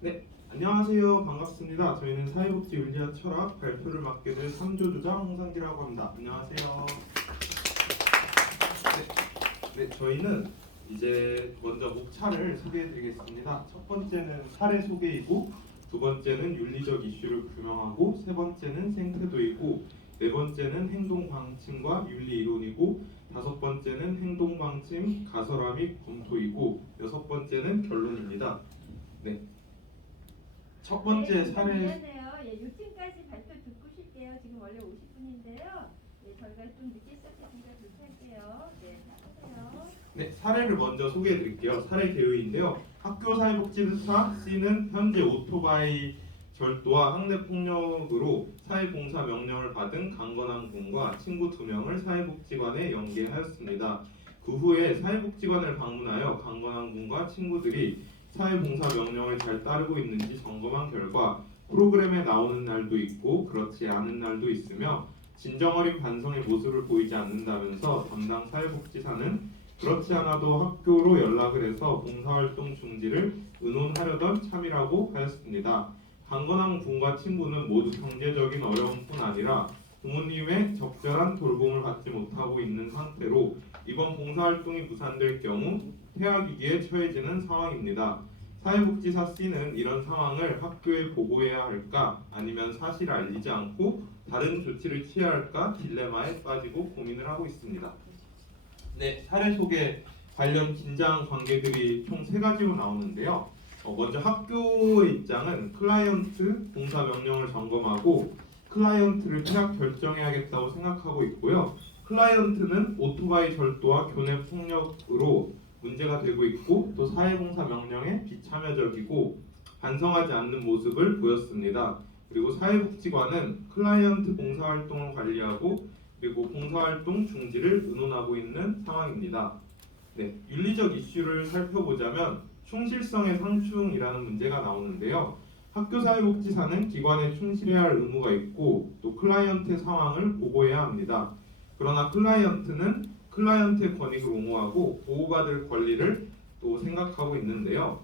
네, 안녕하세요. 반갑습니다. 저희는 사회복지윤리와 철학 발표를 맡게 될 3조 조장 홍상기라고 합니다. 안녕하세요. 저희는 이제 먼저 목차를 소개해드리겠습니다. 첫 번째는 사례 소개이고, 두 번째는 윤리적 이슈를 규명하고, 세 번째는 생태도이고, 네 번째는 행동 방침과 윤리 이론이고, 다섯 번째는 행동 방침 가설화 및 검토이고, 여섯 번째는 결론입니다. 네. 첫 번째 사례. 미안해요. 요쯤까지 발표 듣고 쉴게요. 지금 원래 50분인데요. 저희가 좀 늦게 시작했으니까 그렇게 할게요. 하세요. 네, 사례를 먼저 소개해 드릴게요. 사례 개요인데요. 학교 사회복지사 C는 현재 오토바이 절도와 학내폭력으로 사회봉사 명령을 받은 강건한 군과 친구 2명을 사회복지관에 연계하였습니다. 그 후에 사회복지관을 방문하여 강건한 군과 친구들이 사회봉사 명령을 잘 따르고 있는지 점검한 결과 프로그램에 나오는 날도 있고 그렇지 않은 날도 있으며 진정어린 반성의 모습을 보이지 않는다면서 담당 사회복지사는 그렇지 않아도 학교로 연락을 해서 봉사활동 중지를 의논하려던 참이라고 하였습니다. 강건한 군과 친구는 모두 경제적인 어려움뿐 아니라 부모님의 적절한 돌봄을 받지 못하고 있는 상태로 이번 봉사활동이 무산될 경우 폐하기기에 처해지는 상황입니다. 사회복지사 C는 이런 상황을 학교에 보고해야 할까 아니면 사실을 알리지 않고 다른 조치를 취해야 할까 딜레마에 빠지고 고민을 하고 있습니다. 네, 사례 소개 관련 긴장 관계들이 총 3가지로 나오는데요. 먼저 학교의 입장은 클라이언트 봉사 명령을 점검하고 클라이언트를 폐학 결정해야겠다고 생각하고 있고요. 클라이언트는 오토바이 절도와 교내 폭력으로 문제가 되고 있고 또 사회봉사 명령에 비참여적이고 반성하지 않는 모습을 보였습니다. 그리고 사회복지관은 클라이언트 봉사활동을 관리하고 그리고 봉사활동 중지를 의논하고 있는 상황입니다. 네, 윤리적 이슈를 살펴보자면 충실성의 상충이라는 문제가 나오는데요. 학교사회복지사는 기관에 충실해야 할 의무가 있고 또 클라이언트의 상황을 보고해야 합니다. 그러나 클라이언트는 클라이언트의 권익을 옹호하고 보호받을 권리를 또 생각하고 있는데요.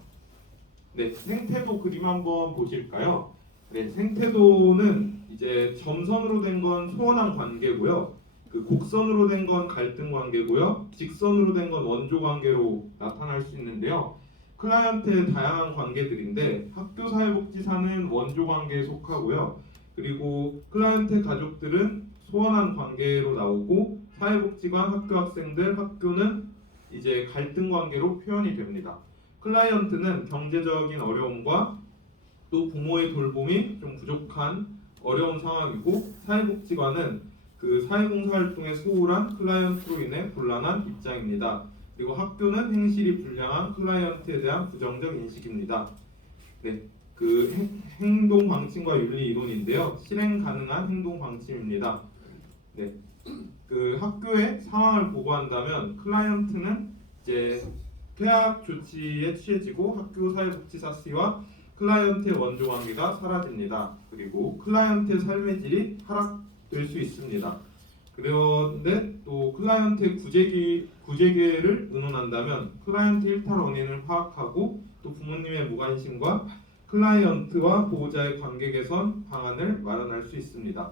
네, 생태도 그림 한번 보실까요? 네, 생태도는 이제 점선으로 된 건 소원한 관계고요. 그 곡선으로 된 건 갈등 관계고요. 직선으로 된 건 원조 관계로 나타날 수 있는데요. 클라이언트의 다양한 관계들인데 학교 사회복지사는 원조 관계에 속하고요. 그리고 클라이언트의 가족들은 소원한 관계로 나오고 사회복지관, 학교 학생들, 학교는 이제 갈등 관계로 표현이 됩니다. 클라이언트는 경제적인 어려움과 또 부모의 돌봄이 좀 부족한 어려운 상황이고 사회복지관은 그 사회봉사활동에 소홀한 클라이언트로 인해 곤란한 입장입니다. 그리고 학교는 행실이 불량한 클라이언트에 대한 부정적 인식입니다. 네, 그 행동 방침과 윤리 이론인데요. 실행 가능한 행동 방침입니다. 네, 그 학교의 상황을 보고한다면 클라이언트는 이제 폐학 조치에 취해지고 학교 사회복지사 C와 클라이언트의 원조 관계가 사라집니다. 그리고 클라이언트의 삶의 질이 하락될 수 있습니다. 그런데 또 클라이언트의 구제 기회를 의논한다면 클라이언트 일탈 원인을 파악하고 또 부모님의 무관심과 클라이언트와 보호자의 관계 개선 방안을 마련할 수 있습니다.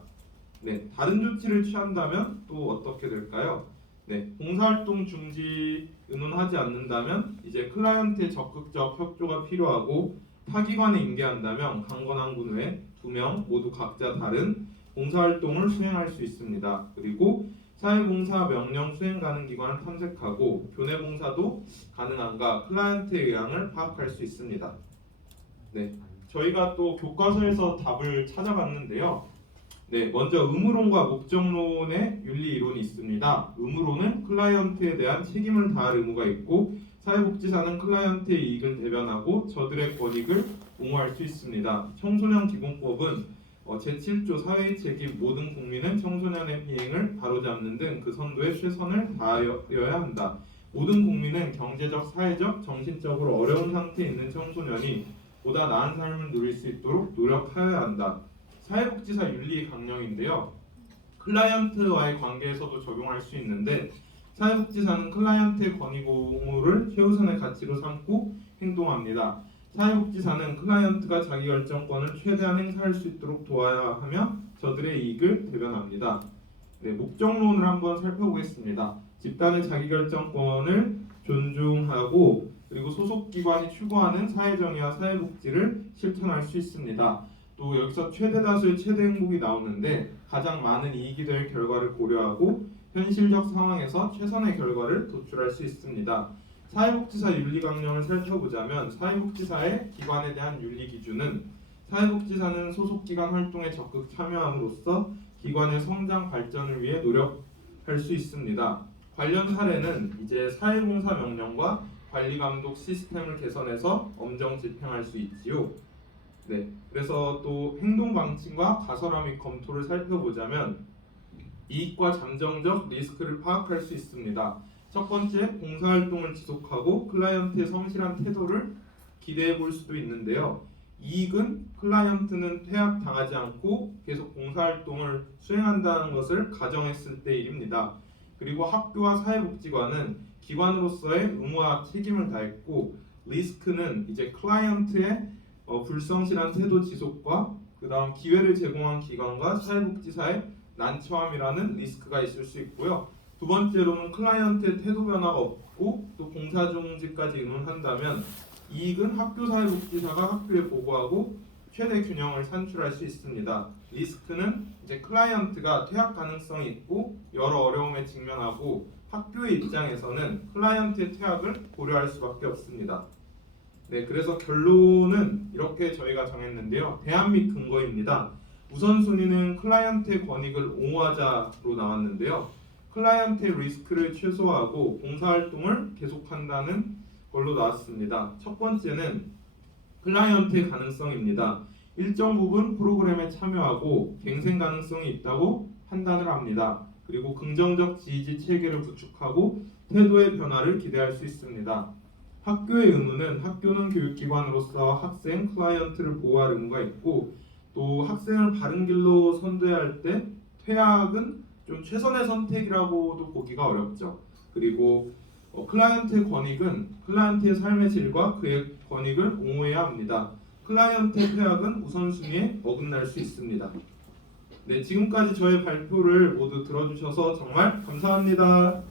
네, 다른 조치를 취한다면 또 어떻게 될까요? 네, 봉사활동 중지 의논하지 않는다면 이제 클라이언트의 적극적 협조가 필요하고 타기관에 인계한다면 강건한 군 외 2명 모두 각자 다른 봉사활동을 수행할 수 있습니다. 그리고 사회봉사 명령 수행 가능 기관을 탐색하고 교내 봉사도 가능한가 클라이언트의 의향을 파악할 수 있습니다. 네, 저희가 또 교과서에서 답을 찾아봤는데요. 네, 먼저 의무론과 목적론의 윤리 이론이 있습니다. 의무론은 클라이언트에 대한 책임을 다할 의무가 있고 사회복지사는 클라이언트의 이익을 대변하고 저들의 권익을 옹호할 수 있습니다. 청소년 기본법은 제7조 사회의 책임 모든 국민은 청소년의 비행을 바로잡는 등 그 선도에 최선을 다하여야 한다. 모든 국민은 경제적, 사회적, 정신적으로 어려운 상태에 있는 청소년이 보다 나은 삶을 누릴 수 있도록 노력하여야 한다. 사회복지사 윤리 강령인데요. 클라이언트와의 관계에서도 적용할 수 있는데 사회복지사는 클라이언트의 권익 옹호를 최우선의 가치로 삼고 행동합니다. 사회복지사는 클라이언트가 자기결정권을 최대한 행사할 수 있도록 도와야 하며 저들의 이익을 대변합니다. 네, 목적론을 한번 살펴보겠습니다. 집단의 자기결정권을 존중하고 그리고 소속기관이 추구하는 사회정의와 사회복지를 실천할 수 있습니다. 또 여기서 최대 다수의 최대 행복이 나오는데 가장 많은 이익이 될 결과를 고려하고 현실적 상황에서 최선의 결과를 도출할 수 있습니다. 사회복지사 윤리강령을 살펴보자면 사회복지사의 기관에 대한 윤리 기준은 사회복지사는 소속기관 활동에 적극 참여함으로써 기관의 성장 발전을 위해 노력할 수 있습니다. 관련 사례는 이제 사회봉사 명령과 관리감독 시스템을 개선해서 엄정 집행할 수 있지요. 네, 그래서 또 행동 방침과 가설화 및 검토를 살펴보자면 이익과 잠정적 리스크를 파악할 수 있습니다. 첫 번째, 봉사활동을 지속하고 클라이언트의 성실한 태도를 기대해 볼 수도 있는데요. 이익은 클라이언트는 퇴학당하지 않고 계속 봉사활동을 수행한다는 것을 가정했을 때 일입니다. 그리고 학교와 사회복지관은 기관으로서의 의무와 책임을 다했고 리스크는 이제 클라이언트의 불성실한 태도 지속과 그 다음 기회를 제공한 기관과 사회복지사의 난처함이라는 리스크가 있을 수 있고요. 두 번째로는 클라이언트의 태도 변화가 없고 또 봉사 중지까지 의논한다면 이익은 학교 사회복지사가 학교에 보고하고 최대 균형을 산출할 수 있습니다. 리스크는 이제 클라이언트가 퇴학 가능성이 있고 여러 어려움에 직면하고 학교의 입장에서는 클라이언트의 퇴학을 고려할 수밖에 없습니다. 네, 그래서 결론은 이렇게 저희가 정했는데요. 대안 및 근거입니다. 우선순위는 클라이언트의 권익을 옹호하자로 나왔는데요. 클라이언트의 리스크를 최소화하고 봉사활동을 계속한다는 걸로 나왔습니다. 첫 번째는 클라이언트의 가능성입니다. 일정 부분 프로그램에 참여하고 갱생 가능성이 있다고 판단을 합니다. 그리고 긍정적 지지 체계를 구축하고 태도의 변화를 기대할 수 있습니다. 학교의 의무는 학교는 교육기관으로서 학생, 클라이언트를 보호할 의무가 있고 또 학생을 바른 길로 선도해야 할 때 퇴학은 좀 최선의 선택이라고도 보기가 어렵죠. 그리고 클라이언트의 권익은 클라이언트의 삶의 질과 그의 권익을 옹호해야 합니다. 클라이언트의 퇴학은 우선순위에 어긋날 수 있습니다. 네, 지금까지 저의 발표를 모두 들어주셔서 정말 감사합니다.